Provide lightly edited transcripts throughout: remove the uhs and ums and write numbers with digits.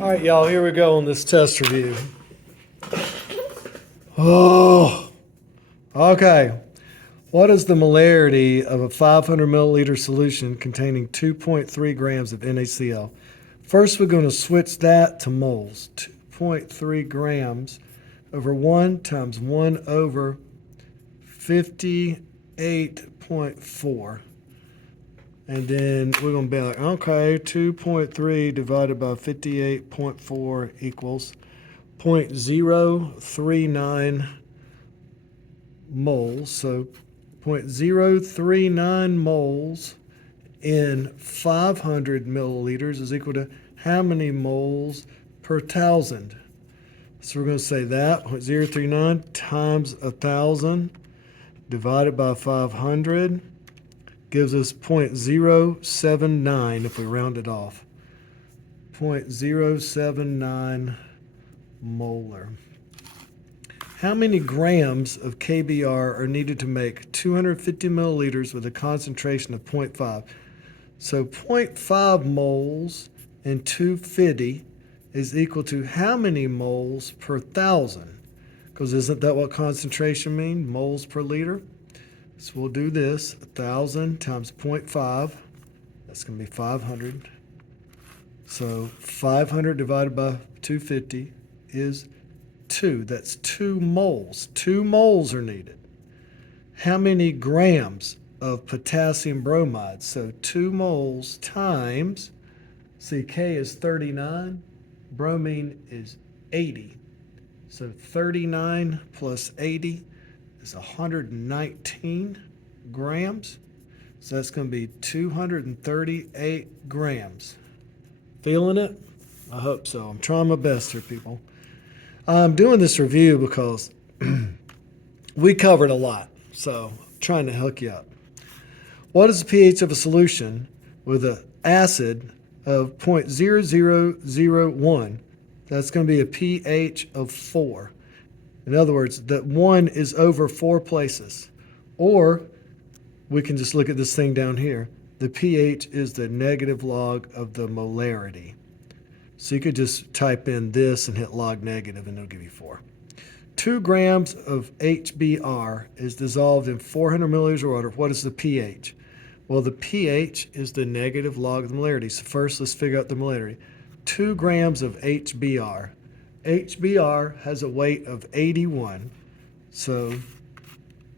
All right, y'all, here we go on this test review. Oh, okay. What is the molarity of a 500 milliliter solution containing 2.3 grams of NaCl? First, we're going to switch that to moles. 2.3 grams over 1 times 1 over 58.4. And then we're going to be like, okay, 2.3 divided by 58.4 equals 0.039 moles. So 0.039 moles in 500 milliliters is equal to how many moles per thousand? So we're going to say that 0.039 times 1,000 divided by 500 gives us 0.079 if we round it off. 0.079 molar. How many grams of KBr are needed to make 250 milliliters with a concentration of 0.5? So 0.5 moles in 250 is equal to how many moles per thousand? Because isn't that what concentration means? Moles per liter? So we'll do this, 1,000 times 0.5, that's going to be 500. So 500 divided by 250 is 2. That's 2 moles. 2 moles are needed. How many grams of potassium bromide? So 2 moles times, see, K is 39, bromine is 80. So 39 plus 80 is 119 grams. So that's going to be 238 grams. Feeling it? I hope so. I'm trying my best here, people. I'm doing this review because we covered a lot, so I'm trying to hook you up. What is the pH of a solution with an acid of 0.0001? That's going to be a pH of 4. In other words, that 1 is over 4 places. Or we can just look at this thing down here. The pH is the negative log of the molarity. So you could just type in this and hit log negative and it'll give you 4. 2 grams of HBr is dissolved in 400 milliliters of water. What is the pH? Well, the pH is the negative log of the molarity. So first, let's figure out the molarity. 2 grams of HBr. HBr has a weight of 81. So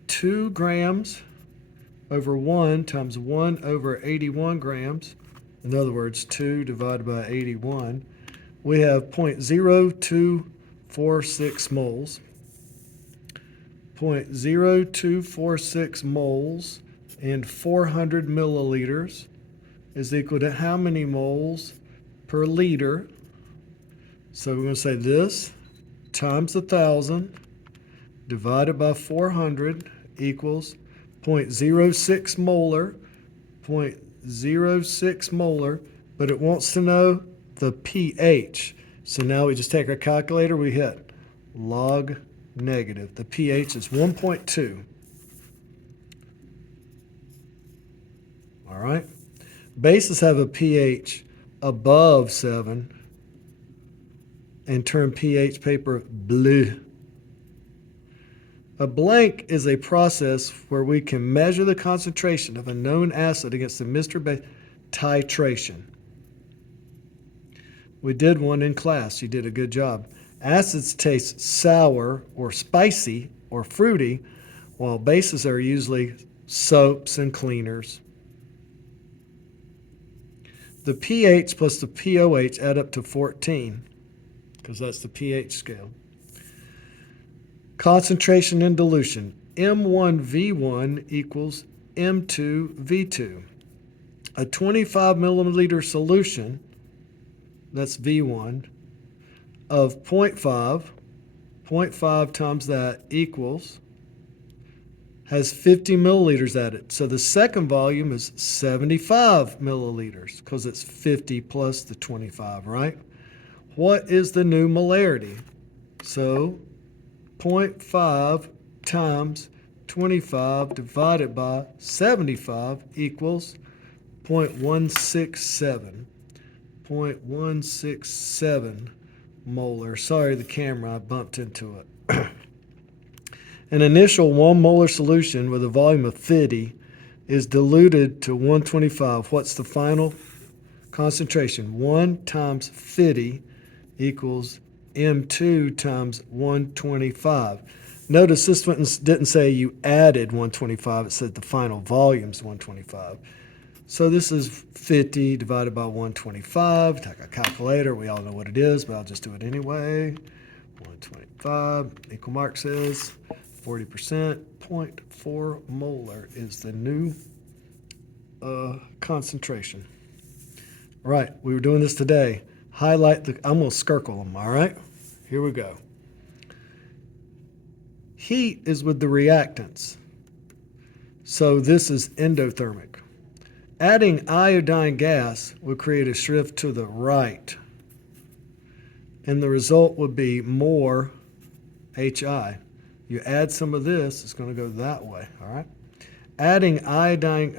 2 grams over 1 times 1 over 81 grams. In other words, 2 divided by 81. We have 0.0246 moles. 0.0246 moles in 400 milliliters is equal to how many moles per liter? So we're going to say this times 1,000 divided by 400 equals 0.06 molar, 0.06 molar, but it wants to know the pH. So now we just take our calculator, we hit log negative. The pH is 1.2. All right. Bases have a pH above 7 and turn pH paper blue. A blank is a process where we can measure the concentration of a known acid against a mixture base. Titration. We did one in class. You did a good job. Acids taste sour or spicy or fruity, while bases are usually soaps and cleaners. The pH plus the pOH add up to 14, because that's the pH scale. Concentration in dilution. M1V1 equals M2V2. A 25 milliliter solution, that's V1, of 0.5 times that equals, has 50 milliliters added. So the second volume is 75 milliliters because it's 50 plus the 25, right? What is the new molarity? So 0.5 times 25 divided by 75 equals 0.167. 0.167 molar. Sorry, the camera, I bumped into it. An initial 1 molar solution with a volume of 50 is diluted to 125. What's the final concentration? 1 times 50 equals M2 times 125. Notice this one didn't say you added 125. It said the final volume's 125. So this is 50 divided by 125. Take a calculator. We all know what it is, but I'll just do it anyway. 125, equal mark says 40%, 0.4 molar is the new concentration. All right, we were doing this today. Highlight I'm going to circle them, all right? Here we go. Heat is with the reactants. So this is endothermic. Adding iodine gas would create a shift to the right. And the result would be more HI. You add some of this, it's going to go that way, all right? Adding hydrogen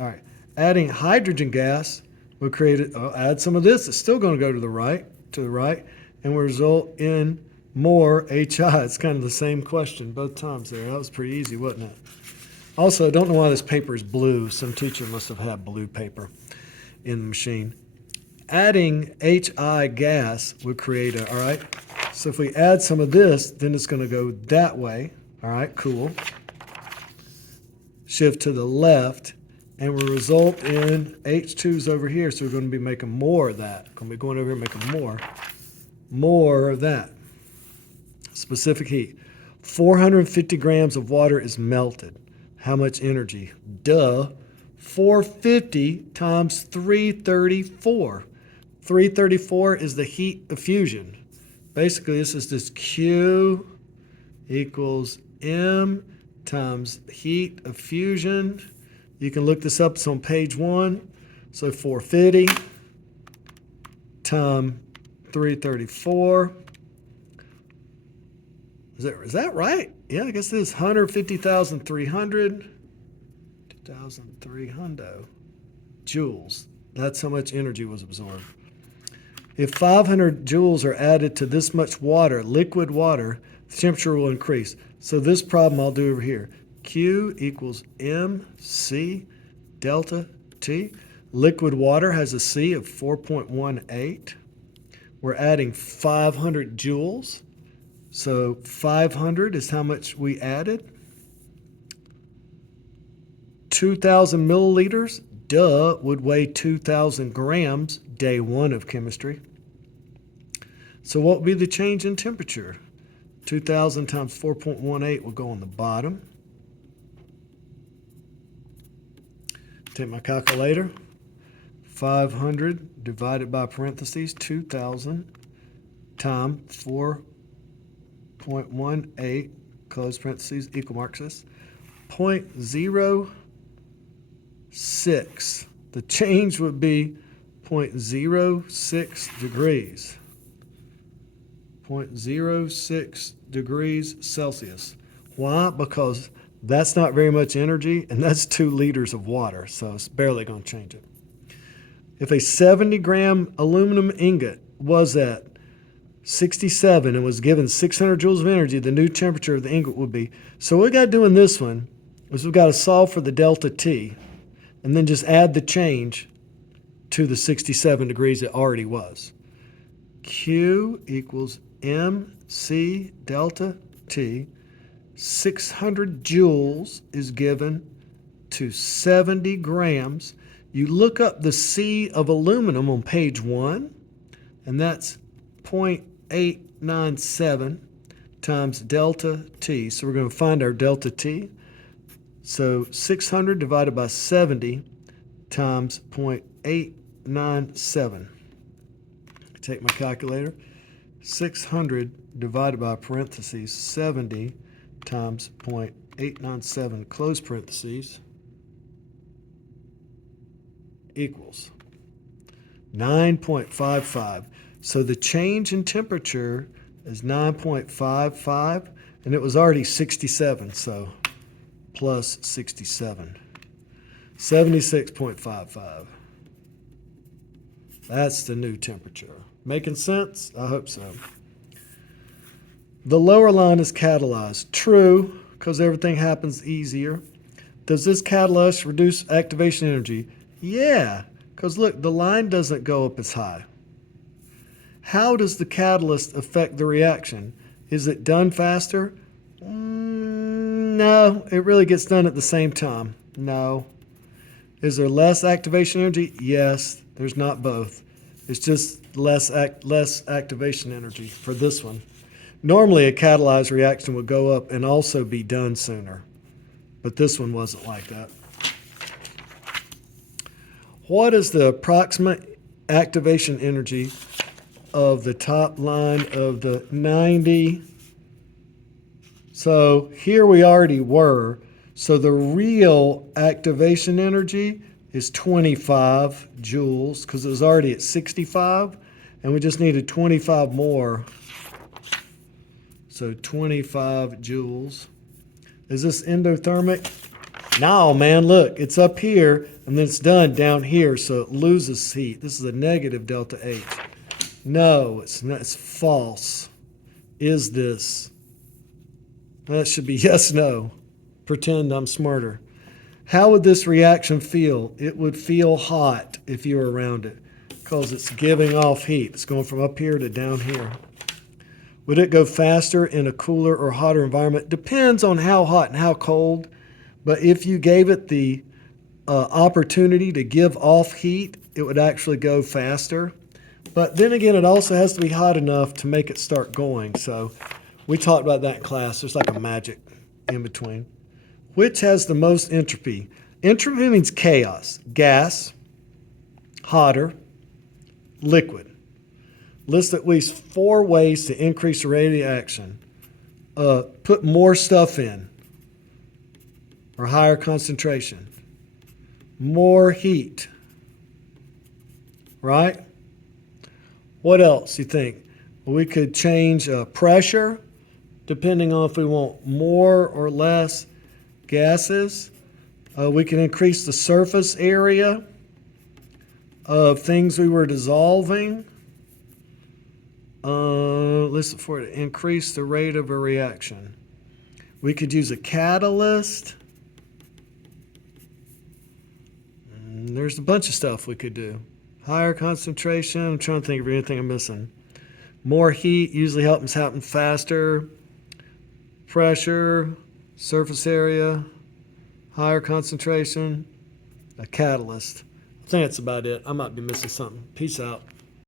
gas would create add some of this, it's still going to go to the right, and will result in more HI. It's kind of the same question both times there. That was pretty easy, wasn't it? Also, I don't know why this paper is blue. Some teacher must have had blue paper in the machine. Adding HI gas would create all right? So if we add some of this, then it's going to go that way. All right, cool. Shift to the left, and will result in H2's over here, so we're going to be making more of that. We're going to be going over here and making more of that. Specific heat. 450 grams of water is melted. How much energy? Duh. 450 times 334. 334 is the heat of fusion. Basically, this is just Q equals M times heat of fusion. You can look this up. It's on page 1. So 450 times 334. Is that right? Yeah, I guess this is 150,300. 2,300 joules. That's how much energy was absorbed. If 500 joules are added to this much water, liquid water, the temperature will increase. So this problem I'll do over here. Q equals MC delta T. Liquid water has a C of 4.18. We're adding 500 joules. So 500 is how much we added. 2,000 milliliters, duh, would weigh 2,000 grams, day 1 of chemistry. So what would be the change in temperature? 2,000 times 4.18 will go on the bottom. Take my calculator. 500 divided by parentheses, 2,000 times 4.18, close parentheses, equal mark says, 0.06. The change would be 0.06 degrees. 0.06 degrees Celsius. Why? Because that's not very much energy, and that's 2 liters of water, so it's barely going to change it. If a 70-gram aluminum ingot was at 67 and was given 600 joules of energy, the new temperature of the ingot would be. So what we got to do in this one is we've got to solve for the delta T and then just add the change to the 67 degrees it already was. Q equals MC delta T. 600 joules is given to 70 grams. You look up the C of aluminum on page 1, and that's 0.897 times delta T. So we're going to find our delta T. So 600 divided by 70 times 0.897. Take my calculator. 600 divided by parentheses 70 times 0.897, close parentheses, equals 9.55. So the change in temperature is 9.55, and it was already 67, so plus 67. 76.55. That's the new temperature. Making sense? I hope so. The lower line is catalyzed. True, because everything happens easier. Does this catalyst reduce activation energy? Yeah, because look, the line doesn't go up as high. How does the catalyst affect the reaction? Is it done faster? No, it really gets done at the same time. No. Is there less activation energy? Yes, there's not both. It's just less activation energy for this one. Normally, a catalyzed reaction would go up and also be done sooner, but this one wasn't like that. What is the approximate activation energy of the top line of the 90? So here we already were. So the real activation energy is 25 joules because it was already at 65, and we just needed 25 more. So 25 joules. Is this endothermic? No, man, look, it's up here, and then it's done down here, so it loses heat. This is a negative delta H. No, it's not. It's false. Is this? That should be yes, no. Pretend I'm smarter. How would this reaction feel? It would feel hot if you were around it because it's giving off heat. It's going from up here to down here. Would it go faster in a cooler or hotter environment? Depends on how hot and how cold. But if you gave it the opportunity to give off heat, it would actually go faster. But then again, it also has to be hot enough to make it start going. So we talked about that in class. There's like a magic in between. Which has the most entropy? Entropy means chaos. Gas, hotter, liquid. List at least 4 ways to increase the rate of reaction. Put more stuff in, or higher concentration. More heat, right? What else you think? Well, we could change pressure, depending on if we want more or less gases. We can increase the surface area of things we were dissolving. Listen for it. Increase the rate of a reaction. We could use a catalyst. There's a bunch of stuff we could do. Higher concentration. I'm trying to think of anything I'm missing. More heat usually helps happen faster. Pressure, surface area, higher concentration, a catalyst. I think that's about it. I might be missing something. Peace out.